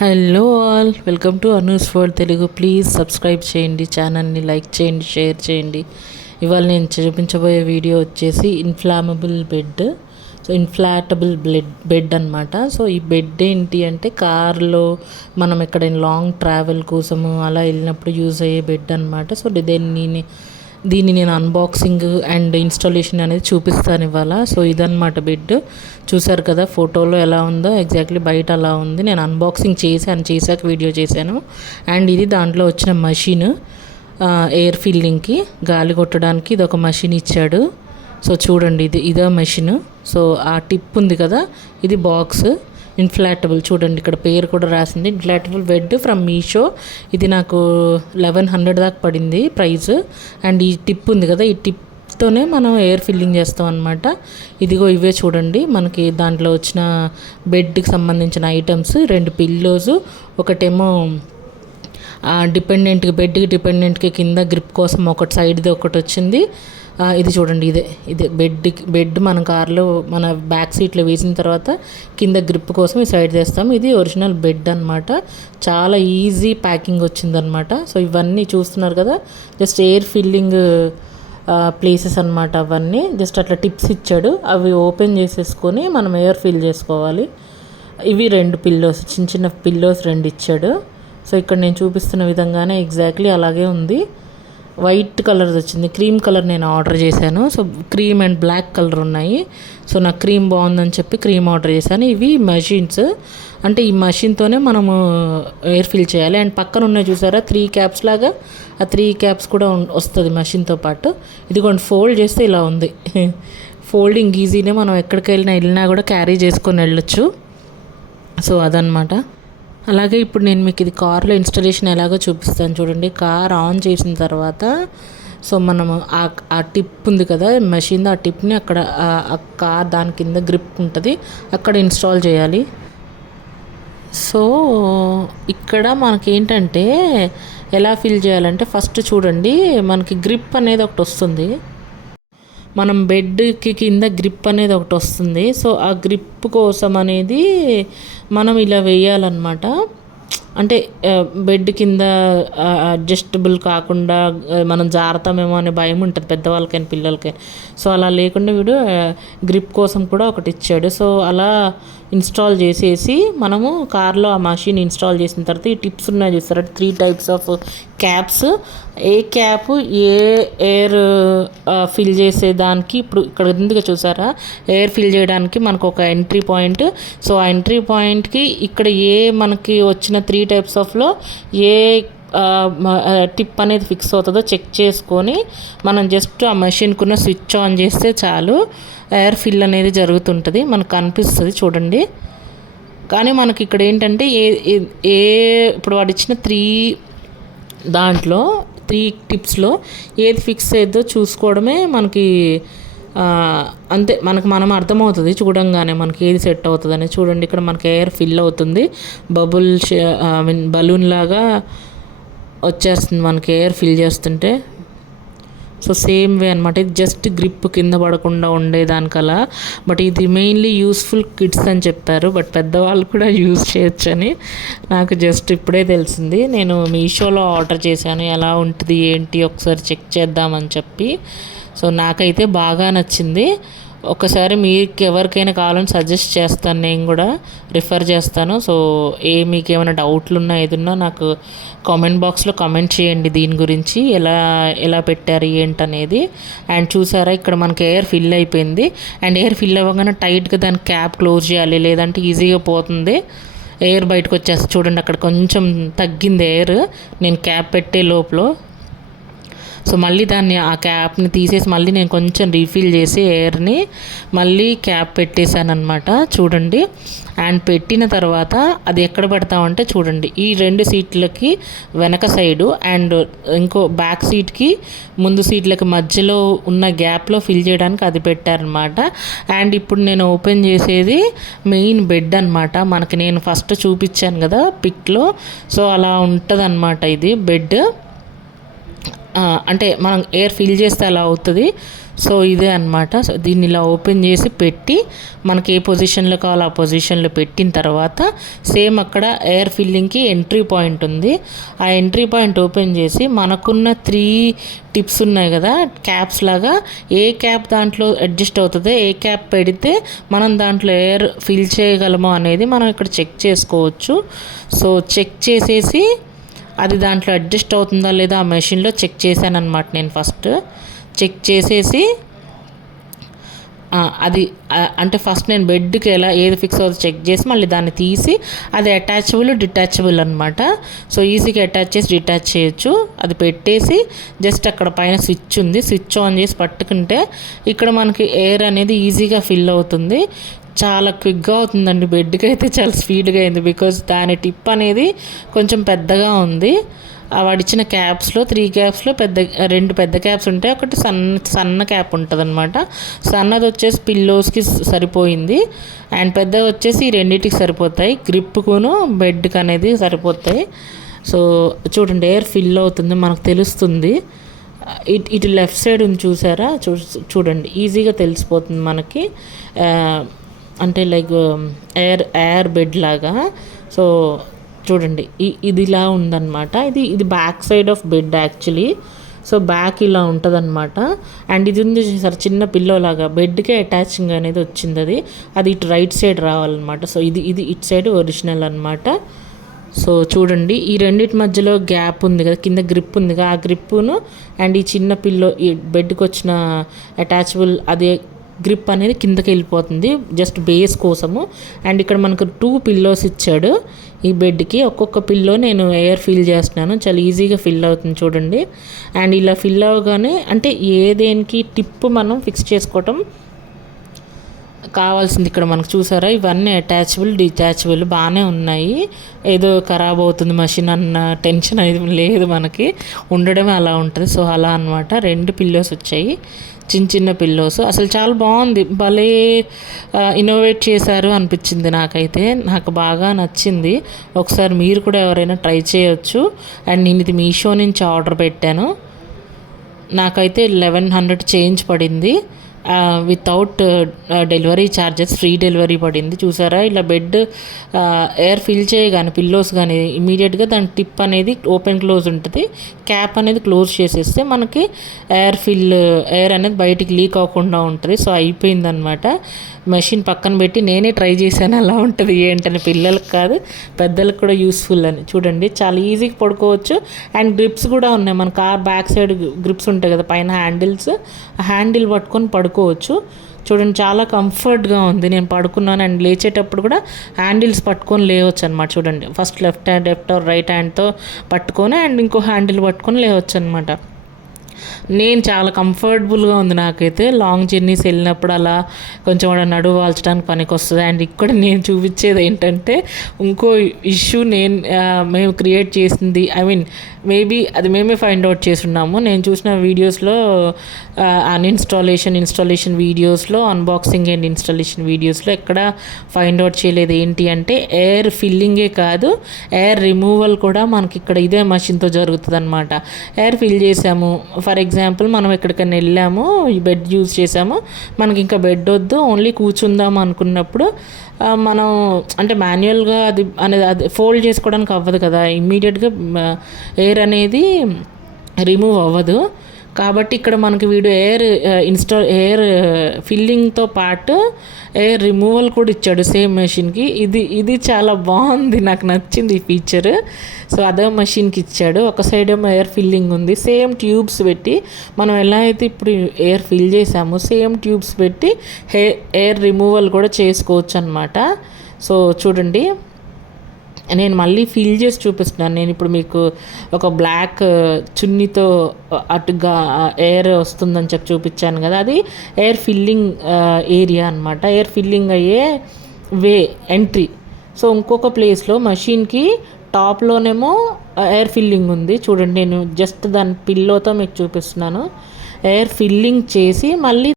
Hello all, welcome to Anu's world Telugu. Please subscribe చేయండి, ఛానల్ని like చేయండి, షేర్ చేయండి. ఇవాళ నేను చూపించబోయే వీడియో వచ్చేసి ఇన్ఫ్లాటబుల్ బెడ్ అనమాట. సో ఈ బెడ్ ఏంటి అంటే కార్లో మనం ఎక్కడైనా లాంగ్ ట్రావెల్ కోసము అలా వెళ్ళినప్పుడు యూజ్ అయ్యే బెడ్ అనమాట. సో దీన్ని నేను అన్బాక్సింగ్ అండ్ ఇన్స్టాలేషన్ అనేది చూపిస్తాను ఇవాళ. సో ఇదన్నమాట బెడ్. చూసారు కదా ఫోటోలో ఎలా ఉందో, ఎగ్జాక్ట్లీ బయట అలా ఉంది. నేను అన్బాక్సింగ్ చేశాక వీడియో చేశాను. అండ్ ఇది దాంట్లో వచ్చిన మషిన్, ఎయిర్ ఫిల్లింగ్కి గాలి కొట్టడానికి ఇది ఒక మషిన్ ఇచ్చాడు. సో చూడండి, ఇదే మషిన్. సో ఆ టిప్ ఉంది కదా, ఇది బాక్స్. ఇన్ఫ్లాటబుల్ చూడండి, ఇక్కడ పేరు కూడా రాసింది, ఇన్ఫ్లాటబుల్ బెడ్ ఫ్రమ్ మీషో. ఇది నాకు 1100 దాకా పడింది ప్రైస్. అండ్ ఈ టిప్ ఉంది కదా, ఈ టిప్తోనే మనం ఎయిర్ ఫిల్లింగ్ చేస్తాం అనమాట. ఇదిగో ఇవే చూడండి, మనకి దాంట్లో వచ్చిన బెడ్కి సంబంధించిన ఐటమ్స్. 2 పిల్లోస్, ఒకటేమో బెడ్కి డిపెండెంట్కి కింద గ్రిప్ కోసం ఒకటి సైడ్ది ఒకటి వచ్చింది. ఇది చూడండి, ఇదే బెడ్ మన కార్లో మన బ్యాక్ సీట్లో వేసిన తర్వాత కింద గ్రిప్ కోసం ఈ సైడ్ చేస్తాం. ఇది ఒరిజినల్ బెడ్ అనమాట. చాలా ఈజీ ప్యాకింగ్ వచ్చిందనమాట. సో ఇవన్నీ చూస్తున్నారు కదా, జస్ట్ ఎయిర్ ఫిల్లింగ్ ప్లేసెస్ అనమాట. అవన్నీ జస్ట్ అట్లా టిప్స్ ఇచ్చాడు, అవి ఓపెన్ చేసేసుకొని మనం ఎయిర్ ఫిల్ చేసుకోవాలి. ఇవి 2 పిల్లోస్, చిన్న పిల్లోస్ 2 ఇచ్చాడు. సో ఇక్కడ నేను చూపిస్తున్న విధంగానే ఎగ్జాక్ట్లీ అలాగే ఉంది. వైట్ కలర్ వచ్చింది, క్రీమ్ కలర్ నేను ఆర్డర్ చేశాను. So cream and black colour ఉన్నాయి. సో నాకు క్రీమ్ బాగుందని చెప్పి క్రీమ్ ఆర్డర్ చేశాను. ఇవి మషిన్స్, అంటే ఈ మషిన్తోనే మనము ఎయిర్ ఫిల్ చేయాలి. అండ్ పక్కన ఉన్నాయి చూసారా 3 క్యాప్స్ లాగా, ఆ 3 క్యాప్స్ కూడా వస్తుంది మషిన్తో పాటు. ఇదిగోండి, ఫోల్డ్ చేస్తే ఇలా ఉంది. ఫోల్డింగ్ ఈజీనే, మనం ఎక్కడికి వెళ్ళినా కూడా క్యారీ చేసుకొని వెళ్ళొచ్చు. సో అదనమాట. అలాగే ఇప్పుడు నేను మీకు ఇది కార్లో ఇన్స్టాలేషన్ ఎలాగో చూపిస్తాను చూడండి. కార్ ఆన్ చేసిన తర్వాత సో మనము ఆ టిప్ ఉంది కదా మెషిన్, ఆ టిప్ని అక్కడ ఆ కార్ దాని కింద గ్రిప్ ఉంటుంది, అక్కడ ఇన్స్టాల్ చేయాలి. సో ఇక్కడ మనకి ఏంటంటే ఎలా ఫిల్ చేయాలంటే, ఫస్ట్ చూడండి మనకి గ్రిప్ అనేది ఒకటి వస్తుంది, మనం బెడ్కి కింద గ్రిప్ అనేది ఒకటి వస్తుంది. సో ఆ గ్రిప్ కోసం అనేది మనం ఇలా వేయాలన్నమాట. అంటే బెడ్ కింద అడ్జస్టబుల్ కాకుండా మనం జారుతామేమో అనే భయం ఉంటుంది పెద్దవాళ్ళకైనా పిల్లలకైనా. సో అలా లేకుండా వీడు గ్రిప్ కోసం కూడా ఒకటి ఇచ్చాడు. సో అలా ఇన్స్టాల్ చేసేసి మనము కార్లో ఆ మషిన్ ఇన్స్టాల్ చేసిన తర్వాత ఈ టిప్స్ ఉన్నాయి చూస్తారా, 3 types of caps. A cap A air fill చేసేదానికి, ఇప్పుడు ఇక్కడ ఎందుకు చూసారా ఎయిర్ ఫిల్ చేయడానికి మనకు ఒక ఎంట్రీ పాయింట్. సో ఆ ఎంట్రీ పాయింట్కి ఇక్కడ మనకి వచ్చిన 3 టైప్స్ ఆఫ్లో ఏ టిప్ అనేది ఫిక్స్ అవుతుందో చెక్ చేసుకొని మనం జస్ట్ ఆ మెషిన్కున్న స్విచ్ ఆన్ చేస్తే చాలు, ఎయిర్ ఫిల్ అనేది జరుగుతుంటుంది, మనకు కనిపిస్తుంది చూడండి. కానీ మనకి ఇక్కడ ఏంటంటే ఇప్పుడు వాడు ఇచ్చిన 3 టిప్స్లో ఏది ఫిక్స్ అయ్యేదో చూసుకోవడమే మనకి అంతే. మనం అర్థమవుతుంది చూడంగానే మనకి ఏది సెట్ అవుతుంది. చూడండి ఇక్కడ మనకి ఎయిర్ ఫిల్ అవుతుంది, బలూన్ లాగా వచ్చేస్తుంది మనకి ఎయిర్ ఫిల్ చేస్తుంటే. సో సేమ్ వే అనమాట, ఇది జస్ట్ గ్రిప్ కింద పడకుండా ఉండేదానికలా. బట్ ఇది మెయిన్లీ యూస్ఫుల్ కిడ్స్ అని చెప్పారు, బట్ పెద్దవాళ్ళు కూడా యూజ్ చేయొచ్చని నాకు జస్ట్ ఇప్పుడే తెలిసింది. నేను మీషోలో ఆర్డర్ చేశాను, ఎలా ఉంటుంది ఏంటి ఒకసారి చెక్ చేద్దామని చెప్పి. సో నాకైతే బాగా నచ్చింది. ఒకసారి మీకు ఎవరికైనా కావాలని సజెస్ట్ చేస్తాను, నేను కూడా రిఫర్ చేస్తాను. సో మీకు ఏమైనా డౌట్లు ఉన్నా ఏదున్నా నాకు కామెంట్ బాక్స్లో కామెంట్ చేయండి దీని గురించి, ఎలా పెట్టారు ఏంటనేది. అండ్ చూసారా ఇక్కడ మనకి ఎయిర్ ఫిల్ అయిపోయింది. అండ్ ఎయిర్ ఫిల్ అవ్వగానే టైట్గా దాని క్యాప్ క్లోజ్ చేయాలి, లేదంటే ఈజీగా పోతుంది, ఎయిర్ బయటకు వచ్చేస్తుంది. చూడండి అక్కడ కొంచెం తగ్గింది ఎయిర్ నేను క్యాప్ పెట్టే లోపల. సో మళ్ళీ ఆ క్యాప్ని తీసేసి మళ్ళీ నేను కొంచెం రీఫిల్ చేసి ఎయిర్ని మళ్ళీ క్యాప్ పెట్టేశాను అనమాట. చూడండి, అండ్ పెట్టిన తర్వాత అది ఎక్కడ పెడతామంటే చూడండి, ఈ 2 సీట్లకి వెనక సైడు అండ్ ఇంకో బ్యాక్ సీట్కి ముందు సీట్లకి మధ్యలో ఉన్న గ్యాప్లో ఫిల్ చేయడానికి అది పెట్టారనమాట. అండ్ ఇప్పుడు నేను ఓపెన్ చేసేది మెయిన్ బెడ్ అనమాట. మనకి నేను ఫస్ట్ చూపించాను కదా పిక్లో, సో అలా ఉంటుంది అనమాట ఇది బెడ్. అంటే మనం ఎయిర్ ఫిల్ చేస్తే అలా అవుతుంది. సో ఇదే అనమాట. సో దీన్ని ఇలా ఓపెన్ చేసి పెట్టి మనకి ఏ పొజిషన్లో కావాలో ఆ పొజిషన్లో పెట్టిన తర్వాత సేమ్ అక్కడ ఎయిర్ ఫిల్లింగ్కి ఎంట్రీ పాయింట్ ఉంది. ఆ ఎంట్రీ పాయింట్ ఓపెన్ చేసి మనకున్న 3 టిప్స్ ఉన్నాయి కదా క్యాప్స్ లాగా, ఏ క్యాప్ దాంట్లో అడ్జస్ట్ అవుతుందో, ఏ క్యాప్ పెడితే మనం దాంట్లో ఎయిర్ ఫిల్ చేయగలమో అనేది మనం ఇక్కడ చెక్ చేసుకోవచ్చు. సో చెక్ చేసేసి అది దాంట్లో అడ్జస్ట్ అవుతుందా లేదా ఆ మెషిన్లో చెక్ చేశాను అనమాట. నేను ఫస్ట్ చెక్ చేసేసి అది అంటే ఫస్ట్ నేను బెడ్కి ఎలా ఏది ఫిక్స్ అవుతుందో చెక్ చేసి మళ్ళీ దాన్ని తీసి, అది అటాచబుల్ డిటాచబుల్ అనమాట. సో ఈజీగా అటాచ్ చేసి డిటాచ్ చేయొచ్చు. అది పెట్టేసి జస్ట్ అక్కడ పైన స్విచ్ ఉంది, స్విచ్ ఆన్ చేసి పట్టుకుంటే ఇక్కడ మనకి ఎయిర్ అనేది ఈజీగా ఫిల్ అవుతుంది. చాలా క్విక్గా అవుతుందండి. బెడ్కి అయితే చాలా స్పీడ్గా అయింది, బికాజ్ దాని టిప్ అనేది కొంచెం పెద్దగా ఉంది. వాడిచ్చిన క్యాప్స్లో 3 క్యాప్స్లో 2 పెద్ద క్యాప్స్ ఉంటాయి, ఒకటి సన్న క్యాప్ ఉంటుంది అనమాట. సన్నది వచ్చేసి పిల్లోస్కి సరిపోయింది, అండ్ పెద్దది వచ్చేసి ఈ రెండింటికి సరిపోతాయి, గ్రిప్కును బెడ్కి అనేది సరిపోతాయి. సో చూడండి ఎయిర్ ఫిల్ అవుతుంది మనకు తెలుస్తుంది. ఇటు లెఫ్ట్ సైడ్ ఉంది చూసారా, చూడండి ఈజీగా తెలిసిపోతుంది మనకి. అంటే లైక్ ఎయిర్ బెడ్ లాగా. సో చూడండి ఇది ఇలా ఉందన్నమాట. ఇది back side of bed actually. So back ఇలా ఉంటుంది అనమాట. అండ్ ఇది ఉంది సార్ చిన్న పిల్లో లాగా, బెడ్కే అటాచింగ్ అనేది వచ్చింది. అది ఇటు రైట్ సైడ్ రావాలన్నమాట. సో ఇది ఇటు సైడ్ ఒరిజినల్ అనమాట. సో చూడండి ఈ రెండింటి మధ్యలో గ్యాప్ ఉంది కదా, కింద గ్రిప్ ఉంది కదా, ఆ గ్రిప్పును అండ్ ఈ చిన్న పిల్లో ఈ బెడ్కి వచ్చిన అటాచబుల్ అదే గ్రిప్ అనేది కిందకి వెళ్ళిపోతుంది జస్ట్ బేస్ కోసము. అండ్ ఇక్కడ మనకు 2 పిల్లోస్ ఇచ్చాడు ఈ బెడ్కి. ఒక్కొక్క పిల్లో నేను ఎయిర్ ఫిల్ చేస్తున్నాను, చాలా ఈజీగా ఫిల్ అవుతుంది చూడండి. అండ్ ఇలా ఫిల్ అవ్వగానే అంటే ఏదేనికి టిప్ మనం ఫిక్స్ చేసుకోవటం కావాల్సింది ఇక్కడ మనకు చూసారా, ఇవన్నీ అటాచబుల్ డిటాచబుల్ బాగానే ఉన్నాయి. ఏదో ఖరాబ్ అవుతుంది మషిన్ అన్న టెన్షన్ అనేది లేదు, మనకి ఉండడమే అలా ఉంటుంది. సో అలా అనమాట. 2 పిల్లోస్ వచ్చాయి, చిన్న పిల్లోస్. అసలు చాలా బాగుంది, భలే ఇన్నోవేట్ చేశారు అనిపించింది నాకైతే. నాకు బాగా నచ్చింది. ఒకసారి మీరు కూడా ఎవరైనా ట్రై చేయొచ్చు. అండ్ నేను ఇది మీషో నుంచి ఆర్డర్ పెట్టాను. నాకైతే 1100 చేంజ్ పడింది. Without delivery charges, free delivery పడింది. చూసారా ఇలా బెడ్ ఎయిర్ ఫిల్ చేయగానే పిల్లోస్ కానీ ఇమీడియట్గా దాని టిప్ అనేది ఓపెన్ క్లోజ్ ఉంటుంది, క్యాప్ అనేది క్లోజ్ చేసేస్తే మనకి ఎయిర్ అనేది బయటికి లీక్ అవ్వకుండా ఉంటుంది. సో అయిపోయిందనమాట. మెషిన్ పక్కన పెట్టి నేనే ట్రై చేశాను అలా ఉంటుంది ఏంటని. పిల్లలకు కాదు పెద్దలకు కూడా యూస్ఫుల్ అని. చూడండి చాలా ఈజీగా పడుకోవచ్చు. అండ్ గ్రిప్స్ కూడా ఉన్నాయి, మన కార్ బ్యాక్ సైడ్ గ్రిప్స్ ఉంటాయి కదా పైన హ్యాండిల్స్, ఆ హ్యాండిల్ పట్టుకొని పడుకోవచ్చు. చూడండి చాలా కంఫర్ట్గా ఉంది. నేను పడుకున్నాను అండ్ లేచేటప్పుడు కూడా హ్యాండిల్స్ పట్టుకొని లేవచ్చు అనమాట. చూడండి ఫస్ట్ లెఫ్ట్ ఆర్ రైట్ హ్యాండ్తో పట్టుకొని అండ్ ఇంకో హ్యాండిల్ పట్టుకొని లేవచ్చు అనమాట. నేను చాలా కంఫర్టబుల్గా ఉంది నాకైతే. లాంగ్ జర్నీస్ వెళ్ళినప్పుడు అలా కొంచెం కూడా నడువు వాల్చడానికి పనికి వస్తుంది. అండ్ ఇక్కడ నేను చూపించేది ఏంటంటే ఇంకో ఇష్యూ మేము క్రియేట్ చేసింది, ఐ మీన్ మేబీ అది మేమే ఫైండ్ అవుట్ చేస్తున్నాము. నేను చూసిన వీడియోస్లో ఇన్స్టాలేషన్ వీడియోస్లో, అన్బాక్సింగ్ అండ్ ఇన్స్టాలేషన్ వీడియోస్లో ఎక్కడ ఫైండ్ అవుట్ చేయలేదు. ఏంటి అంటే ఎయిర్ ఫిల్లింగే కాదు, ఎయిర్ రిమూవల్ కూడా మనకి ఇక్కడ ఇదే మషిన్తో జరుగుతుంది అనమాట. ఎయిర్ ఫిల్ చేసాము, ఫర్ ఎగ్జాంపుల్ మనం ఎక్కడికైనా వెళ్ళాము, ఈ బెడ్ యూజ్ చేసాము, మనకి ఇంకా బెడ్ వద్దు ఓన్లీ కూర్చుందాం అనుకున్నప్పుడు మనం అంటే మాన్యువల్గా అది ఫోల్డ్ చేసుకోవడానికి అవ్వదు కదా, ఇమ్మీడియట్గా ఎయిర్ అనేది రిమూవ్ అవ్వదు. కాబట్టి ఇక్కడ మనకి వీడు ఎయిర్ ఫిల్లింగ్తో పాటు ఎయిర్ రిమూవల్ కూడా ఇచ్చాడు సేమ్ మెషిన్కి. ఇది చాలా బాగుంది, నాకు నచ్చింది ఈ ఫీచర్. సో అదే మెషిన్కి ఇచ్చాడు. ఒక సైడ్ ఏమో ఎయిర్ ఫిల్లింగ్ ఉంది, సేమ్ ట్యూబ్స్ పెట్టి మనం ఎలా అయితే ఇప్పుడు ఎయిర్ ఫిల్ చేసామో సేమ్ ట్యూబ్స్ పెట్టి ఎయిర్ రిమూవల్ కూడా చేసుకోవచ్చు అనమాట. సో చూడండి నేను మళ్ళీ ఫిల్ చేసి చూపిస్తున్నాను. నేను ఇప్పుడు మీకు ఒక బ్లాక్ చున్నీతో అటుగా ఎయిర్ వస్తుందని చెప్పి చూపించాను కదా, అది ఎయిర్ ఫిల్లింగ్ ఏరియా అనమాట, ఎయిర్ ఫిల్లింగ్ అయ్యే ఎంట్రీ. సో ఇంకొక ప్లేస్లో మషిన్కి టాప్లోనేమో ఎయిర్ ఫిల్లింగ్ ఉంది. చూడండి నేను జస్ట్ దాని పిల్లోతో మీకు చూపిస్తున్నాను. ఎయిర్ ఫిల్లింగ్ చేసి మళ్ళీ